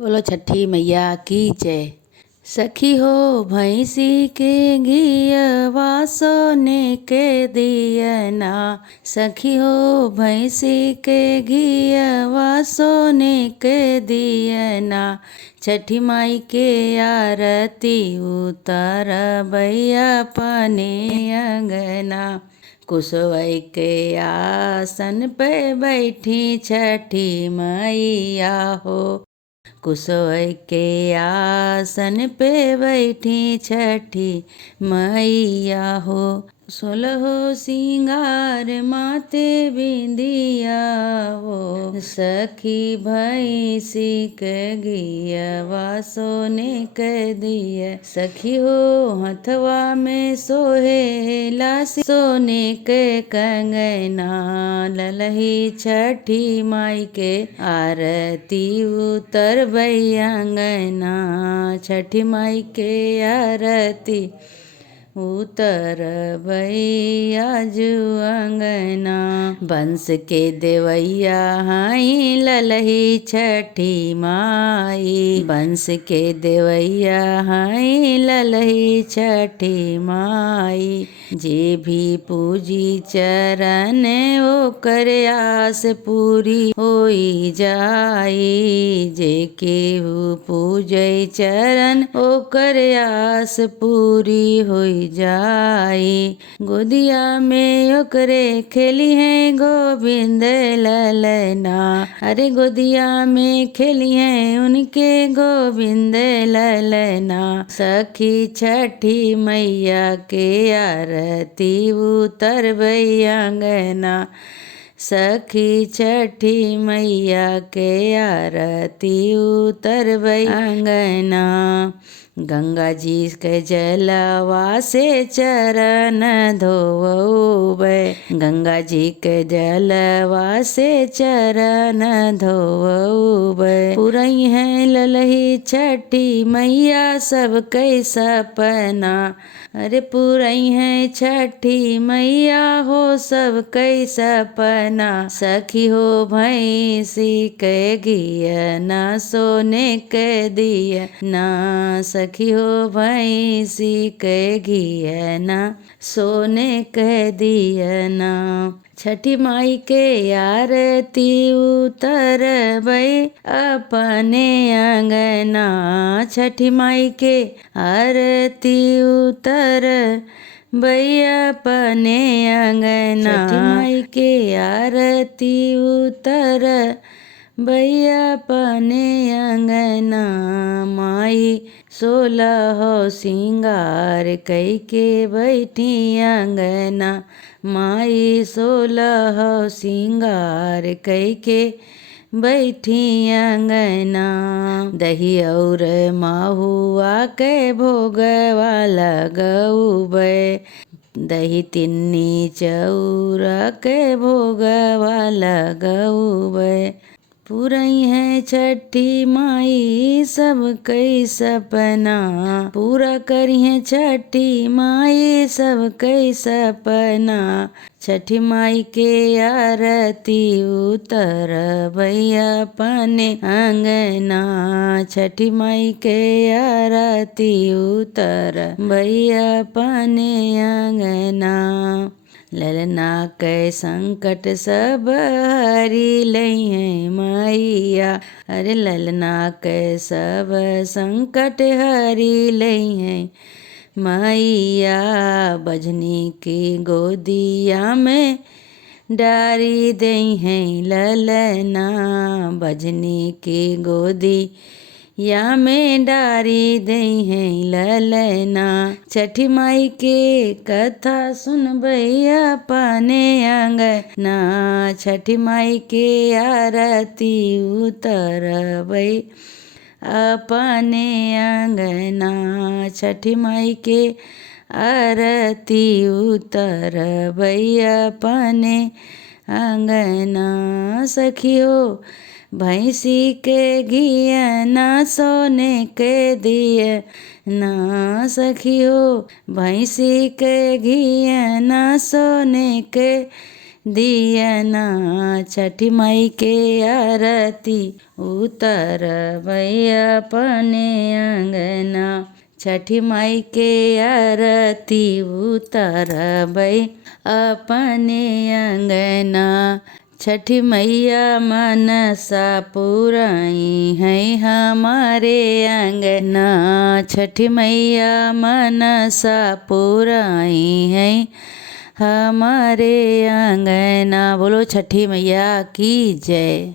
बोलो छठी मैया की जय। सखी हो भैंसी के घियवा सोने के दियना। सखी हो भैंसी के घियवा सोने के दियना। छठी माई के आरती उतर बैया पने अंगना। कुसवै के आसन पे बैठी छठी मैया हो। कुसोय के आसन पे बैठी छठी मैया हो। सोलहो सिंगार माते बिंदिया हो। सखी भैंसी के घियवा सोने के दिया। सखी हो हथवा में सोहेला सोने के कंगना। ललही छठी माई के आरती उतर अंगना। छठी माई के आरती उतर आजू अंगना। बंस के देवैया हाई ललही छठी माई। बंस के देवैया हाई ललही छठी माई। जे भी पूजी चरण ओकर आस पूरी होई जाई। जे केहू पूजै चरण ओकर आस पूरी होई जाई। गोदिया में ओकरे खेली है गोविंद ललना। अरे गोदिया में खेली है उनके गोविंद ललना। सखी छठी मैया के आरती उतर अंगना। सखी छठी मैया के आरती उतर अंगना। गंगा जी के जलवा से चरण धोवे। गंगा जी के जलवा से चरण धोवे। पुरई है ललही छठी मैया सब कई सपना। अरे पुरई है छठी मैया हो सब कई सपना। सखी हो भैंसी के घियना सोने के दियना। सखी हो भैंसी के घियना सोने के दियना। छठी माई के आरती उतर अपने अंगना। छठी माई के आरती उतर अपने अंगना। छठी माई के आरती उतर अपने अंगना। माई 16 सिंगार कई के बैठी अंगना। माई 16 सिंगार कई के बैठी अंगना। दही और माहुआ के भोगवा लगौबै। दही तिन्नी चौरा के भोगवा लगौबै। पुरई है छठी माई सब कई सपना। पूरा करी है छठी माई सब कई सपना। छठी माई के आरती उतर अपने अंगना। छठी माई के आरती उतर अपने अंगना। ललना के संकट सब हरी लई है मैया। अरे ललना के सब संकट हरी लई है मैया। बजनी की गोदिया में डारी दई है ललना। बजनी की गोदी या में डारी दई है ललना। छठी माई के कथा सुन भैया अपने अंगना। छठी माई के आरती उतर अपने अंगना। छठी माई के आरती उतर अपने अंगना। सखी हो भैंसी के घियना सोने के दियना। सखी हो भैंसी के घियना सोने के दियना छठी माई के आरती उतरबै अपने अंगना। छठी माई के आरती उतरबै अपने अंगना। छठी मैया मनसा पुराई है हमारे अंगना। छठी मैया मनसा पुराई है हमारे अंगना। बोलो छठी मैया की जय।